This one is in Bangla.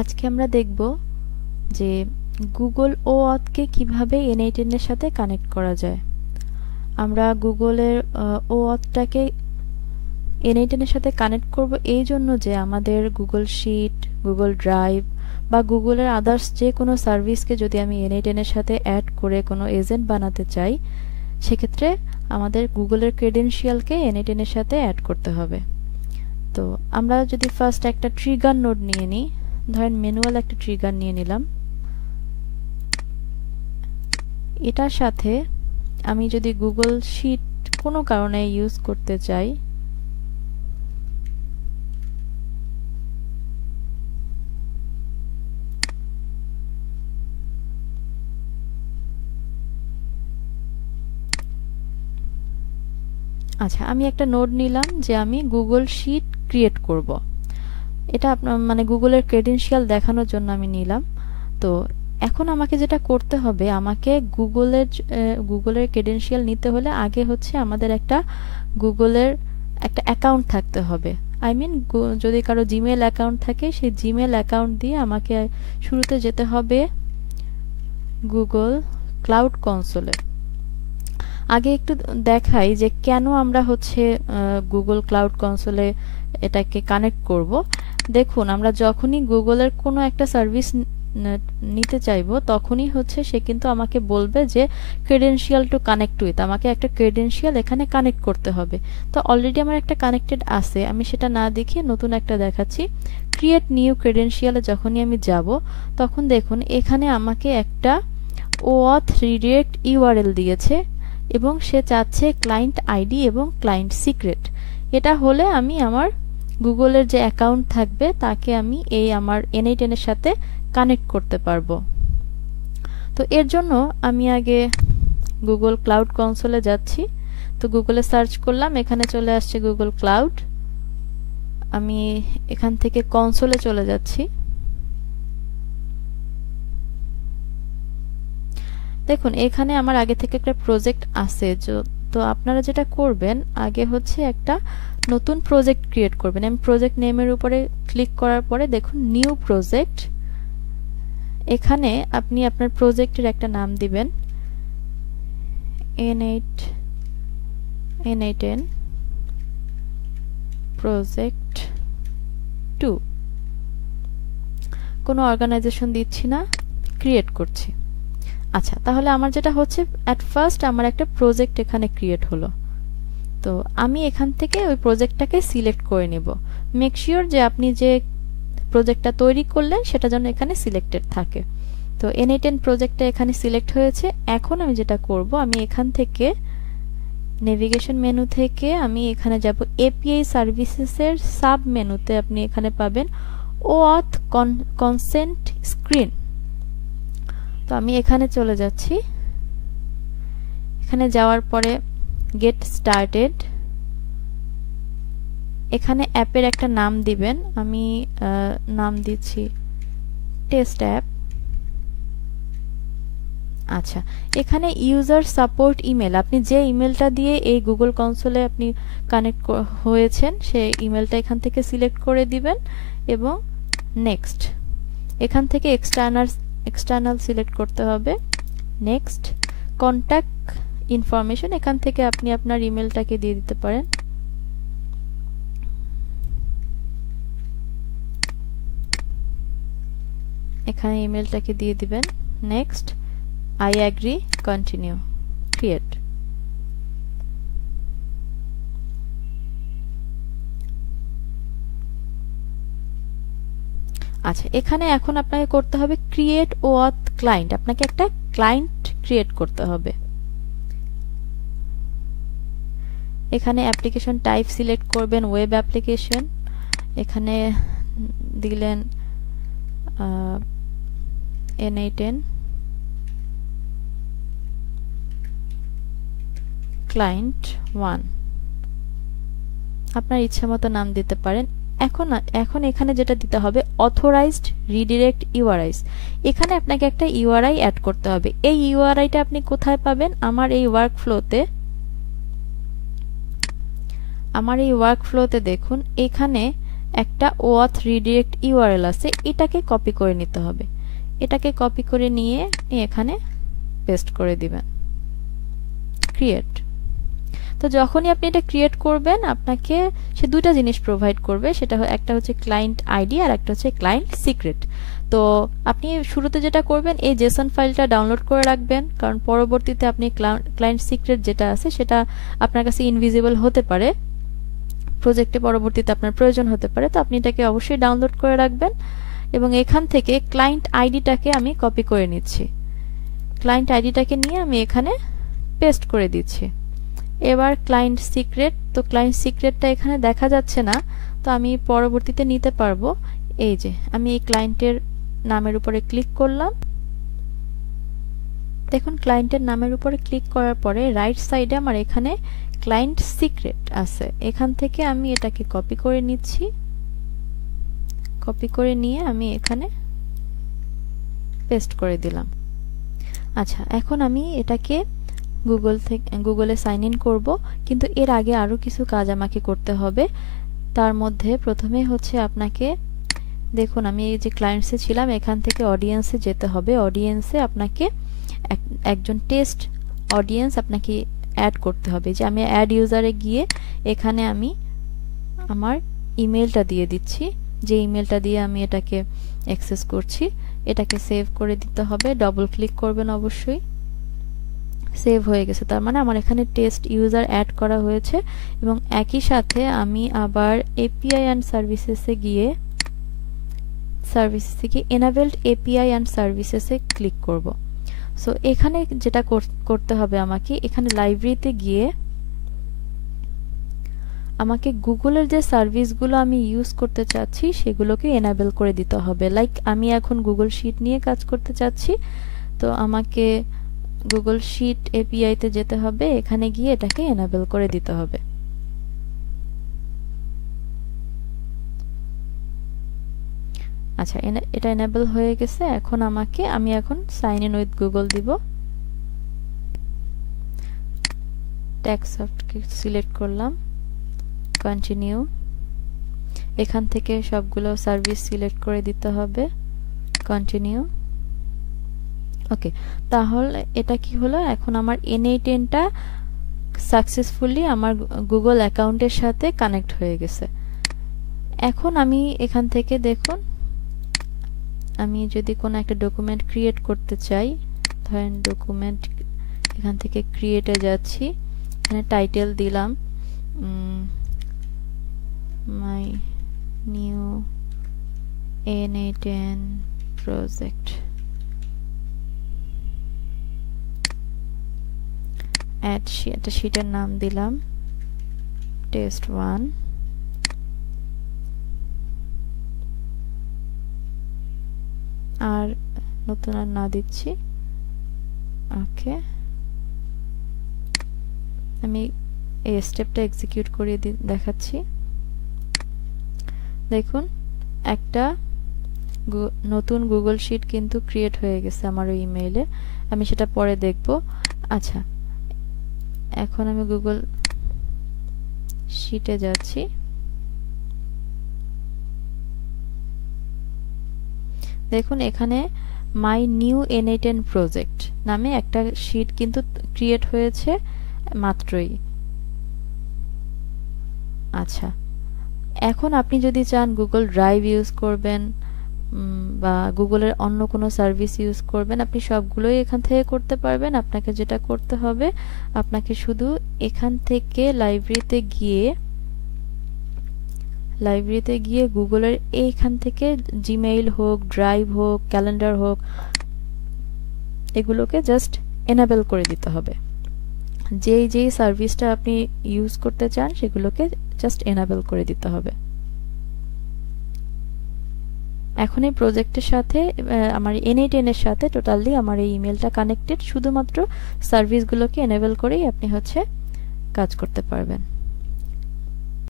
আজকে আমরা দেখব যে গুগল OAuth কে কিভাবে n8n এর সাথে কানেক্ট করা যায়। আমরা গুগলের OAuth টাকে n8n এর সাথে কানেক্ট করব এই জন্য যে আমাদের গুগল শিট, গুগল ড্রাইভ বা গুগলের আদার্স যে কোনো সার্ভিসকে যদি আমি n8n এর সাথে অ্যাড করে কোনো এজেন্ট বানাতে চাই, সেক্ষেত্রে আমাদের গুগলের ক্রেডেনশিয়ালকে n8n এর সাথে অ্যাড করতে হবে। তো আমরা যদি ফার্স্ট একটা ট্রিগার নোড নিয়ে নিই, ধরেন ম্যানুয়াল একটা ট্রিগার নিয়ে নিলাম, এটার সাথে আমি যদি গুগল শিট কোনো কারণে ইউজ করতে চাই, আচ্ছা আমি একটা নোড নিলাম যে আমি গুগল শিট ক্রিয়েট করব। এটা আপনার মানে গুগলের ক্রেডেনশিয়াল দেখানোর জন্য আমি নিলাম। তো এখন আমাকে যেটা করতে হবে, আমাকে গুগলের ক্রেডেনশিয়াল নিতে হলে আগে হচ্ছে আমাদের একটা গুগলের একটা অ্যাকাউন্ট থাকতে হবে। আই মিন যদি কারো জিমেল অ্যাকাউন্ট থাকে, সেই জিমেল অ্যাকাউন্ট দিয়ে আমাকে শুরুতে যেতে হবে গুগল ক্লাউড কনসোলে। আগে একটু দেখাই যে কেন আমরা হচ্ছে গুগল ক্লাউড কনসোলে এটাকে কানেক্ট করব। দেখুন, আমরা যখনই গুগলের কোনো একটা সার্ভিস নিতে চাইবো, তখনই হচ্ছে সে কিন্তু আমাকে বলবে যে ক্রেডেনশিয়াল টু কানেক্ট উইথ, আমাকে একটা ক্রেডেনশিয়াল এখানে কানেক্ট করতে হবে। তো অলরেডি আমার একটা কানেক্টেড আছে, আমি সেটা না দেখিয়ে নতুন একটা দেখাচ্ছি। ক্রিয়েট নিউ ক্রেডেনশিয়ালে যখনই আমি যাব, তখন দেখুন এখানে আমাকে একটা OAuth রিডিরেক্ট URL দিয়েছে এবং সে চাচ্ছে ক্লায়েন্ট আইডি এবং ক্লায়েন্ট সিক্রেট। এটা হলে আমি আমার গুগলের যে অ্যাকাউন্ট থাকবে তাকে আমি এই আমার n8n এর সাথে কানেক্ট করতে পারবো। তো এর জন্য আমি আগে গুগল ক্লাউড কনসোলে যাচ্ছি। তো গুগলে সার্চ করলাম, এখানে চলে আসছে গুগল ক্লাউড। আমি এখান থেকে কনসোলে চলে যাচ্ছি। দেখুন এখানে আমার আগে থেকে একটা প্রজেক্ট আছে। তো আপনারা যেটা করবেন, আগে হচ্ছে একটা নতুন প্রজেক্ট ক্রিয়েট করবেন। আমি প্রজেক্ট নেমের উপরে ক্লিক করার পরে দেখুন নিউ প্রজেক্ট, এখানে আপনি আপনার প্রজেক্টের একটা নাম দিবেন n8n প্রজেক্ট 2। কোনো অর্গানাইজেশন দিচ্ছি না, ক্রিয়েট করছি। আচ্ছা, তাহলে আমার যেটা হচ্ছে, অ্যাট ফার্স্ট আমার একটা প্রজেক্ট এখানে ক্রিয়েট হলো। তো আমি এখান থেকে ওই প্রজেক্টটাকে সিলেক্ট করে নেব। মেক শিওর যে আপনি যে প্রজেক্টটা তৈরি করলেন সেটা যেন এখানে সিলেক্টেড থাকে। তো n8n প্রজেক্টটা এখানে সিলেক্ট হয়েছে। এখন আমি যেটা করব, আমি এখান থেকে নেভিগেশন মেনু থেকে আমি এখানে যাব API সার্ভিসেসের সাব মেনুতে, আপনি এখানে পাবেন OAuth কনসেন্ট স্ক্রিন। তো আমি এখানে চলে যাচ্ছি। এখানে যাওয়ার পরে গেট স্টার্টেড, এখানে অ্যাপের একটা নাম দিবেন। আমি নাম দিচ্ছি টেস্ট অ্যাপ। আচ্ছা, এখানে ইউজার সাপোর্ট ইমেল, আপনি যে ইমেলটা দিয়ে এই গুগল কনসোলে আপনি কানেক্ট হয়েছেন সেই ইমেলটা এখান থেকে সিলেক্ট করে দিবেন এবং নেক্সট। এখান থেকে এক্সটার্নাল সিলেক্ট করতে হবে, নেক্সট। কন্ট্যাক্ট ইনফরমেশন, এখান থেকে আপনি আপনার ইমেলটাকে দিয়ে দিতে পারেন। এখানে ইমেলটাকে দিয়ে দিবেন, next. I agree, continue, create। আচ্ছা, এখানে এখন আপনাকে করতে হবে ক্রিয়েট OAuth ক্লায়েন্ট, আপনাকে একটা ক্লায়েন্ট ক্রিয়েট করতে হবে। এখানে অ্যাপ্লিকেশন টাইপ সিলেক্ট করবেন, ওয়েব অ্যাপ্লিকেশন। এখানে দিলেন n8n ক্লায়েন্ট 1, আপনার ইচ্ছা মতো নাম দিতে পারেন। এখন এখানে যেটা দিতে হবে অথরাইজড রিডিরেক্ট URIs, এখানে আপনাকে একটা URI অ্যাড করতে হবে। এই URIটা আপনি কোথায় পাবেন? আমার এই ওয়ার্কফ্লোতে দেখুন এখানে একটা OAuth redirect URL আছে, এটাকে কপি করে নিতে হবে। এটাকে কপি করে নিয়ে এখানে পেস্ট করে দিবেন, ক্রিয়েট। তো যখনই আপনি এটা ক্রিয়েট করবেন আপনাকে সে দুইটা জিনিস প্রোভাইড করবে, সেটা একটা হচ্ছে ক্লায়েন্ট আইডি আর একটা হচ্ছে ক্লায়েন্ট সিক্রেট। তো আপনি শুরুতে যেটা করবেন এই জেসন ফাইলটা ডাউনলোড করে রাখবেন, কারণ পরবর্তীতে আপনি ক্লায়েন্ট সিক্রেট যেটা আছে সেটা আপনার কাছে ইনভিজিবল হতে পারে, প্রজেক্টে পরবর্তীতে আপনার প্রয়োজন হতে পারে। তো আপনি এটাকে অবশ্যই ডাউনলোড করে রাখবেন এবং এখান থেকে ক্লায়েন্ট আইডিটাকে আমি কপি করে নিচ্ছি। ক্লায়েন্ট আইডিটাকে নিয়ে আমি এখানে পেস্ট করে দিচ্ছি। এবার ক্লায়েন্ট সিক্রেট, তো ক্লায়েন্ট সিক্রেটটা এখানে দেখা যাচ্ছে না, তো আমি পরবর্তীতে নিতে পারবো। এই যে আমি এই ক্লায়েন্টের নামের উপরে ক্লিক করলাম, দেখুন ক্লায়েন্টের নামের উপরে ক্লিক করার পরে রাইট সাইডে আমার এখানে ক্লায়েন্ট সিক্রেট আছে, এখান থেকে আমি এটাকে কপি করে নিচ্ছি। কপি করে নিয়ে আমি এখানে পেস্ট করে দিলাম। আচ্ছা, এখন আমি এটাকে গুগলে সাইন ইন করব, কিন্তু এর আগে আরো কিছু কাজ আমাকে করতে হবে। তার মধ্যে প্রথমে হচ্ছে আপনাকে, দেখুন আমি এই যে ক্লায়েন্টসে ছিলাম, এখান থেকে অডিয়েন্সে যেতে হবে। অডিয়েন্সে আপনাকে একজন টেস্ট অডিয়েন্স আপনাকে অ্যাড করতে হবে। যে আমি অ্যাড ইউজারে গিয়ে এখানে আমি আমার ইমেলটা দিয়ে দিচ্ছি, যে ইমেলটা দিয়ে আমি এটাকে অ্যাক্সেস করছি। এটাকে সেভ করে দিতে হবে, ডবল ক্লিক করবেন অবশ্যই। সেভ হয়ে গেছে, তার মানে আমার এখানে টেস্ট ইউজার অ্যাড করা হয়েছে। এবং একই সাথে আমি আবার এপিআই অ্যান্ড সার্ভিসেসে গিয়ে সার্ভিসেস থেকে এনাবেলড এপিআই অ্যান্ড সার্ভিসেসে ক্লিক করব। সো এখানে যেটা করতে হবে আমাকে, এখানে লাইব্রেরিতে গিয়ে আমাকে গুগলের যে সার্ভিসগুলো আমি ইউজ করতে চাচ্ছি সেগুলোকে এনাবেল করে দিতে হবে। লাইক আমি এখন গুগল শিট নিয়ে কাজ করতে চাচ্ছি, তো আমাকে গুগল শিট এপিআই তে যেতে হবে, এখানে গিয়ে এটাকে এনাবেল করে দিতে হবে। আচ্ছা, এটা এনাবেল হয়ে গেছে। এখন আমি এখন সাইন ইন উইথ গুগল দিব। ট্যাক্সসফট সিলেক্ট করলাম, কন্টিনিউ। এখান থেকে সবগুলো সার্ভিস সিলেক্ট করে দিতে হবে, কন্টিনিউ। ওকে, তাহলে এটা কি হলো, এখন আমার N8N-টা সাকসেসফুলি আমার গুগল অ্যাকাউন্টের সাথে কানেক্ট হয়ে গেছে। এখন আমি এখান থেকে দেখুন, আমি যদি কোনো একটা ডকুমেন্ট ক্রিয়েট করতে চাই, ধরেন ডকুমেন্ট, এখান থেকে ক্রিয়েটে যাচ্ছি, এখানে টাইটেল দিলাম মাই নিউ N8N প্রজেক্ট, একটা শীটের নাম দিলাম টেস্ট 1। আর নতুন আর না দিচ্ছি। ওকে, আমি এই স্টেপটা এক্সিকিউট করিয়ে দেখাচ্ছি। দেখুন একটা নতুন গুগল শিট কিন্তু ক্রিয়েট হয়ে গেছে আমার ওই ইমেইলে, আমি সেটা পরে দেখব। আচ্ছা, এখন আমি গুগল শিটে যাচ্ছি। দেখুন এখানে মাই নিউ N8N প্রজেক্ট নামে একটা শিট কিন্তু ক্রিয়েট হয়েছে মাত্রই। আচ্ছা, এখন আপনি যদি চান গুগল ড্রাইভ ইউজ করবেন বা গুগলের অন্য কোনো সার্ভিস ইউজ করবেন, আপনি সবগুলোই এখান থেকে করতে পারবেন। আপনাকে যেটা করতে হবে, আপনাকে শুধু এখান থেকে লাইব্রেরিতে গিয়ে গুগলের এইখান থেকে জিমেইল হোক, ড্রাইভ হোক, ক্যালেন্ডার হোক, এগুলোকে জাস্ট এনাবেল করে দিতে হবে। যেই সার্ভিসটা আপনি ইউজ করতে চান সেগুলোকে জাস্ট এনাবেল করে দিতে হবে। এখন এই প্রজেক্টের সাথে আমার N8N এর সাথে টোটালি আমার এই ইমেলটা কানেক্টেড, শুধুমাত্র সার্ভিসগুলোকে এনেবল করেই আপনি কাজ করতে পারবেন।